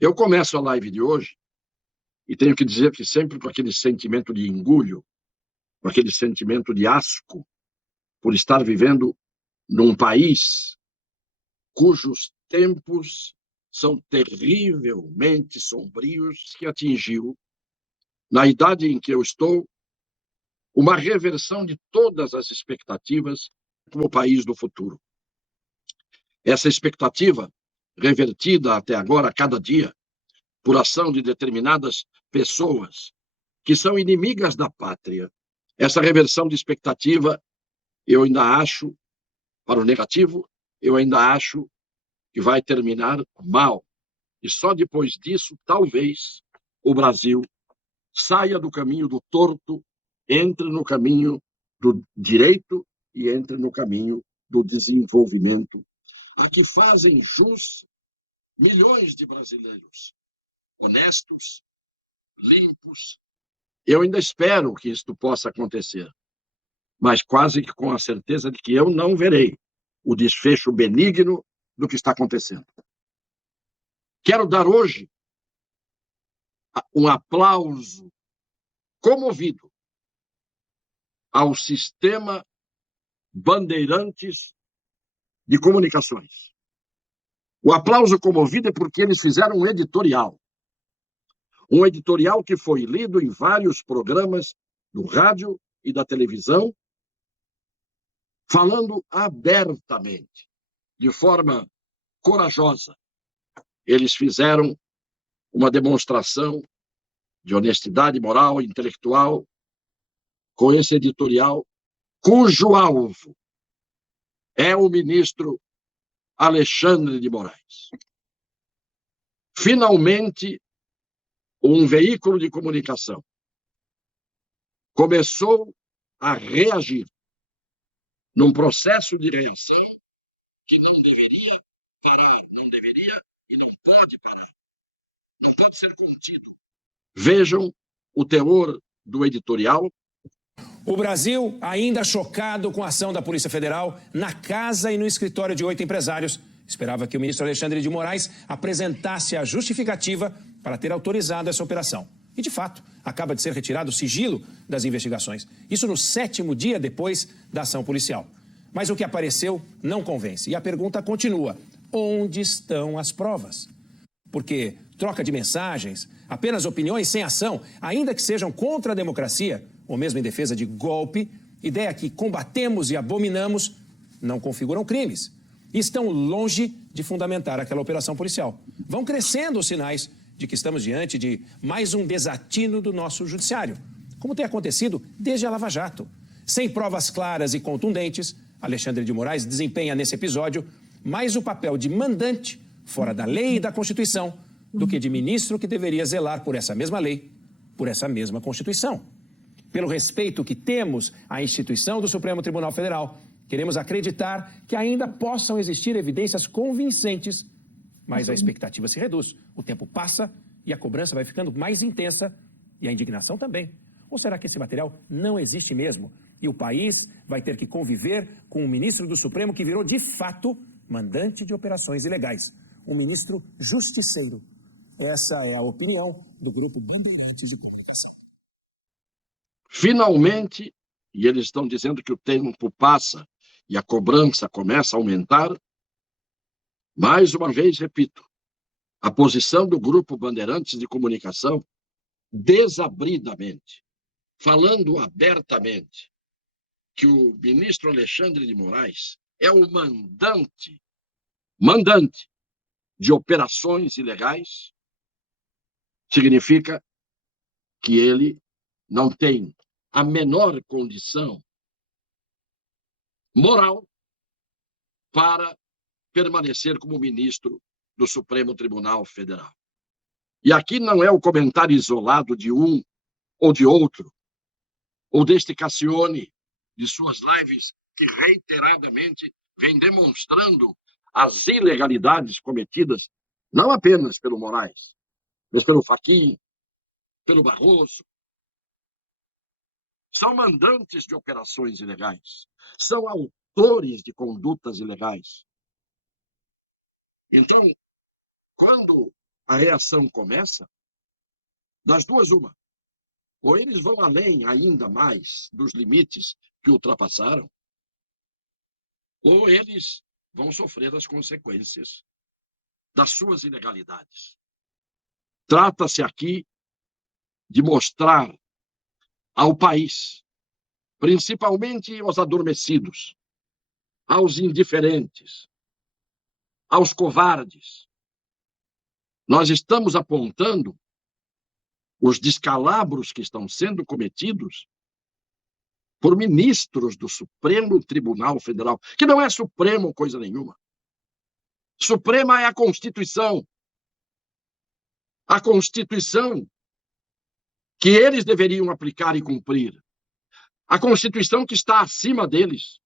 Eu começo a live de hoje e tenho que dizer que sempre com aquele sentimento de engulho, com aquele sentimento de asco, por estar vivendo num país cujos tempos são terrivelmente sombrios, que atingiu, na idade em que eu estou, uma reversão de todas as expectativas como país do futuro. Essa expectativa, revertida até agora, a cada dia, por ação de determinadas pessoas que são inimigas da pátria. Essa reversão de expectativa, eu ainda acho, para o negativo, eu ainda acho que vai terminar mal. E só depois disso, talvez, o Brasil saia do caminho do torto, entre no caminho do direito e entre no caminho do desenvolvimento, a que fazem jus milhões de brasileiros honestos, limpos. Eu ainda espero que isto possa acontecer, mas quase que com a certeza de que eu não verei o desfecho benigno do que está acontecendo. Quero dar hoje um aplauso comovido ao sistema Bandeirantes de Comunicações. O aplauso comovido é porque eles fizeram um editorial que foi lido em vários programas do rádio e da televisão, falando abertamente, de forma corajosa. Eles fizeram uma demonstração de honestidade moral e intelectual com esse editorial, cujo alvo é o ministro Alexandre de Moraes. Finalmente, um veículo de comunicação começou a reagir num processo de reação que não deveria parar, não deveria e não pode parar. Não pode ser contido. Vejam o teor do editorial. O Brasil ainda chocado com a ação da Polícia Federal na casa e no escritório de 8 empresários. Esperava que o ministro Alexandre de Moraes apresentasse a justificativa para ter autorizado essa operação. E, de fato, acaba de ser retirado o sigilo das investigações. Isso no 7º dia depois da ação policial. Mas o que apareceu não convence. E a pergunta continua: onde estão as provas? Porque troca de mensagens, apenas opiniões sem ação, ainda que sejam contra a democracia, ou mesmo em defesa de golpe, ideia que combatemos e abominamos, não configuram crimes. E estão longe de fundamentar aquela operação policial. Vão crescendo os sinais de que estamos diante de mais um desatino do nosso judiciário, como tem acontecido desde a Lava Jato. Sem provas claras e contundentes, Alexandre de Moraes desempenha nesse episódio mais o papel de mandante, fora da lei e da Constituição, do que de ministro que deveria zelar por essa mesma lei, por essa mesma Constituição. Pelo respeito que temos à instituição do Supremo Tribunal Federal, queremos acreditar que ainda possam existir evidências convincentes, mas a expectativa se reduz. O tempo passa e a cobrança vai ficando mais intensa e a indignação também. Ou será que esse material não existe mesmo e o país vai ter que conviver com um ministro do Supremo que virou, de fato, mandante de operações ilegais? Um ministro justiceiro. Essa é a opinião do Grupo Bandeirantes de Comunicação. Finalmente, e eles estão dizendo que o tempo passa e a cobrança começa a aumentar, mais uma vez, repito, a posição do Grupo Bandeirantes de Comunicação, desabridamente, falando abertamente, que o ministro Alexandre de Moraes é o mandante de operações ilegais, significa que ele não tem a menor condição moral para permanecer como ministro do Supremo Tribunal Federal. E aqui não é o comentário isolado de um ou de outro, ou deste Cassione, de suas lives, que reiteradamente vem demonstrando as ilegalidades cometidas, não apenas pelo Moraes, mas pelo Fachin, pelo Barroso. São mandantes de operações ilegais, são autores de condutas ilegais. Então, quando a reação começa, das duas, uma. Ou eles vão além ainda mais dos limites que ultrapassaram, ou eles vão sofrer as consequências das suas ilegalidades. Trata-se aqui de mostrar ao país, principalmente aos adormecidos, aos indiferentes, aos covardes. Nós estamos apontando os descalabros que estão sendo cometidos por ministros do Supremo Tribunal Federal, que não é Supremo coisa nenhuma. Suprema é a Constituição. A Constituição que eles deveriam aplicar e cumprir. A Constituição que está acima deles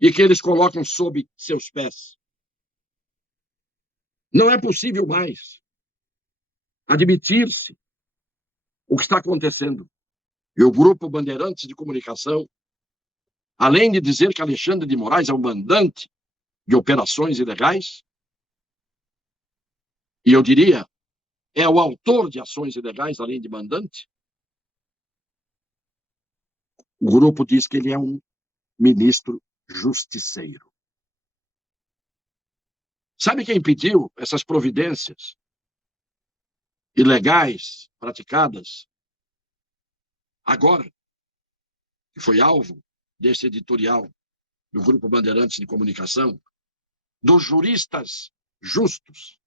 e que eles colocam sob seus pés. Não é possível mais admitir-se o que está acontecendo. E o Grupo Bandeirantes de Comunicação, além de dizer que Alexandre de Moraes é o mandante de operações ilegais, e eu diria, é o autor de ações ilegais, além de mandante, o grupo diz que ele é um ministro justiceiro. Sabe quem pediu essas providências ilegais praticadas agora, que foi alvo desse editorial do Grupo Bandeirantes de Comunicação, dos juristas justos,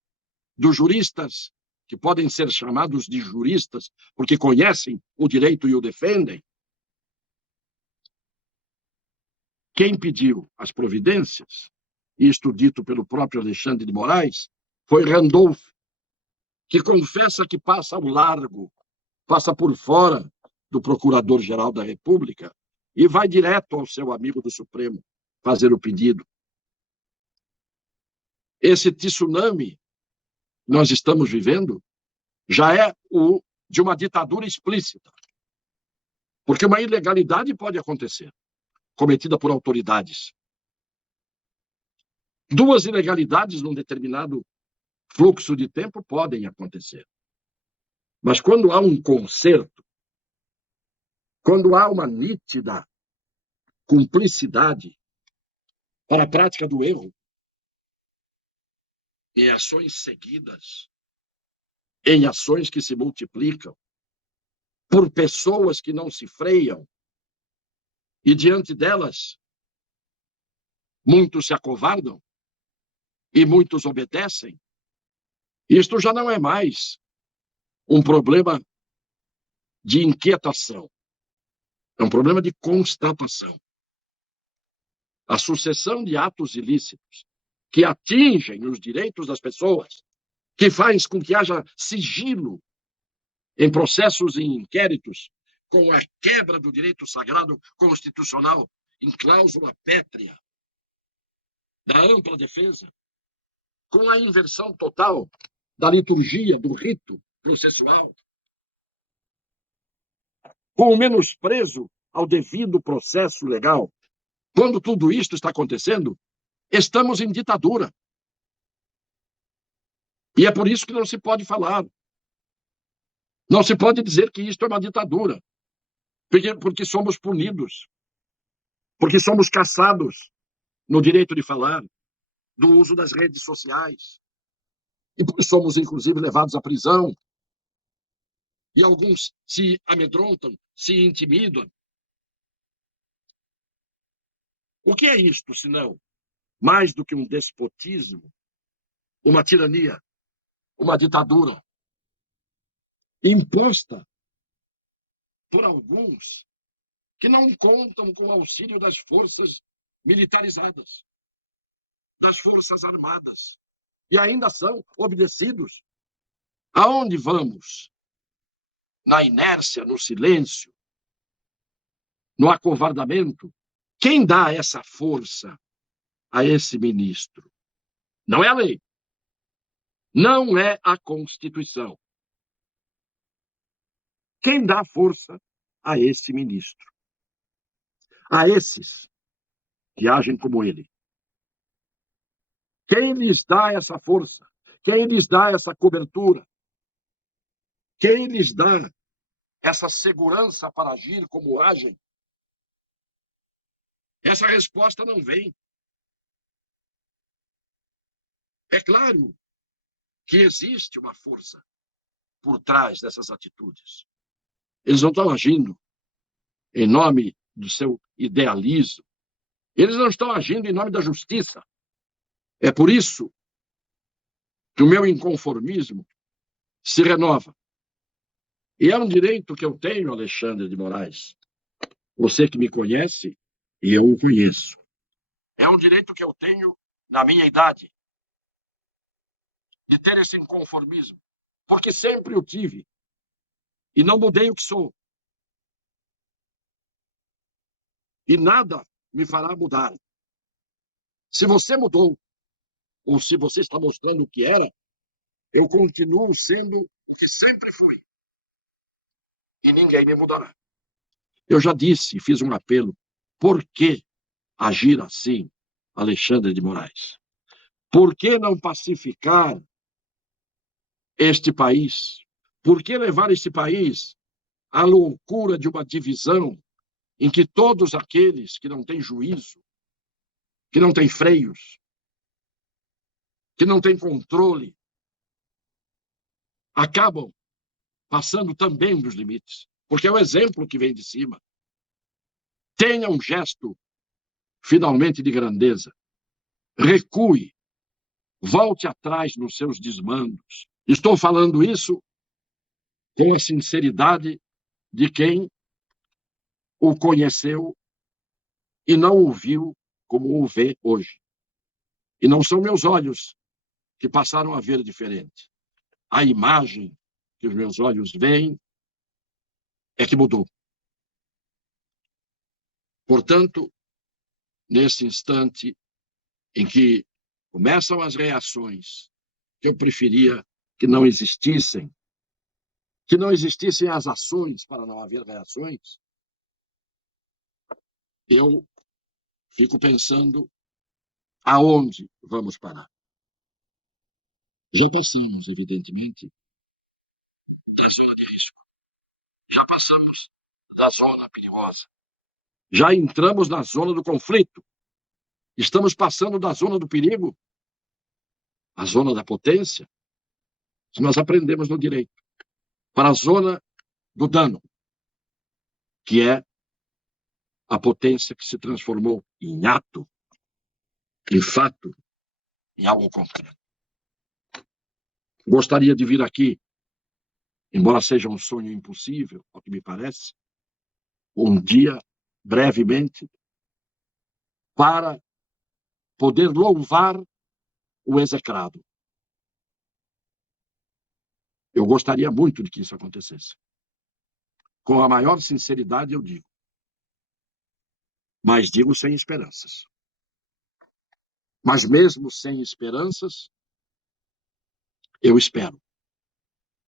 dos juristas que podem ser chamados de juristas porque conhecem o direito e o defendem? Quem pediu as providências, isto dito pelo próprio Alexandre de Moraes, foi Randolph, que confessa que passa ao largo, passa por fora do Procurador-Geral da República e vai direto ao seu amigo do Supremo fazer o pedido. Esse tsunami que nós estamos vivendo já é o de uma ditadura explícita. Porque uma ilegalidade pode acontecer, cometida por autoridades. Duas ilegalidades num determinado fluxo de tempo podem acontecer. Mas quando há um concerto, quando há uma nítida cumplicidade para a prática do erro, em ações seguidas, em ações que se multiplicam, por pessoas que não se freiam, e diante delas, muitos se acovardam e muitos obedecem, isto já não é mais um problema de inquietação, é um problema de constatação. A sucessão de atos ilícitos que atingem os direitos das pessoas, que faz com que haja sigilo em processos e inquéritos, com a quebra do direito sagrado constitucional em cláusula pétrea, da ampla defesa, com a inversão total da liturgia, do rito processual, com o menosprezo ao devido processo legal. Quando tudo isto está acontecendo, estamos em ditadura. E é por isso que não se pode falar. Não se pode dizer que isto é uma ditadura, porque somos punidos, porque somos caçados no direito de falar, do uso das redes sociais, e porque somos, inclusive, levados à prisão. E alguns se amedrontam, se intimidam. O que é isto, senão mais do que um despotismo, uma tirania, uma ditadura imposta por alguns que não contam com o auxílio das forças militarizadas, das forças armadas, e ainda são obedecidos. Aonde vamos? Na inércia, no silêncio, no acovardamento? Quem dá essa força a esse ministro? Não é a lei. Não é a Constituição. Quem dá força a esse ministro? A esses que agem como ele. Quem lhes dá essa força? Quem lhes dá essa cobertura? Quem lhes dá essa segurança para agir como agem? Essa resposta não vem. É claro que existe uma força por trás dessas atitudes. Eles não estão agindo em nome do seu idealismo. Eles não estão agindo em nome da justiça. É por isso que o meu inconformismo se renova. E é um direito que eu tenho, Alexandre de Moraes. Você que me conhece, e eu o conheço. É um direito que eu tenho na minha idade, de ter esse inconformismo, porque sempre o tive e não mudei o que sou. E nada me fará mudar. Se você mudou, ou se você está mostrando o que era, eu continuo sendo o que sempre fui. E ninguém me mudará. Eu já disse, fiz um apelo. Por que agir assim, Alexandre de Moraes? Por que não pacificar este país? Por que levar este país à loucura de uma divisão em que todos aqueles que não têm juízo, que não têm freios, que não têm controle, acabam passando também dos limites? Porque é o exemplo que vem de cima. Tenha um gesto, finalmente, de grandeza. Recue. Volte atrás nos seus desmandos. Estou falando isso com a sinceridade de quem o conheceu e não o viu como o vê hoje. E não são meus olhos que passaram a ver diferente. A imagem que os meus olhos veem é que mudou. Portanto, nesse instante em que começam as reações, que eu preferia que não existissem as ações para não haver reações, eu fico pensando aonde vamos parar. Já passamos, evidentemente, da zona de risco. Já passamos da zona perigosa. Já entramos na zona do conflito. Estamos passando da zona do perigo à zona da potência, que nós aprendemos no direito, para a zona do dano, que é a potência que se transformou em ato, em fato, em algo concreto. Gostaria de vir aqui, embora seja um sonho impossível, ao que me parece, um dia, brevemente, para poder louvar o execrado. Eu gostaria muito de que isso acontecesse. Com a maior sinceridade eu digo. Mas digo sem esperanças. Mas mesmo sem esperanças, eu espero.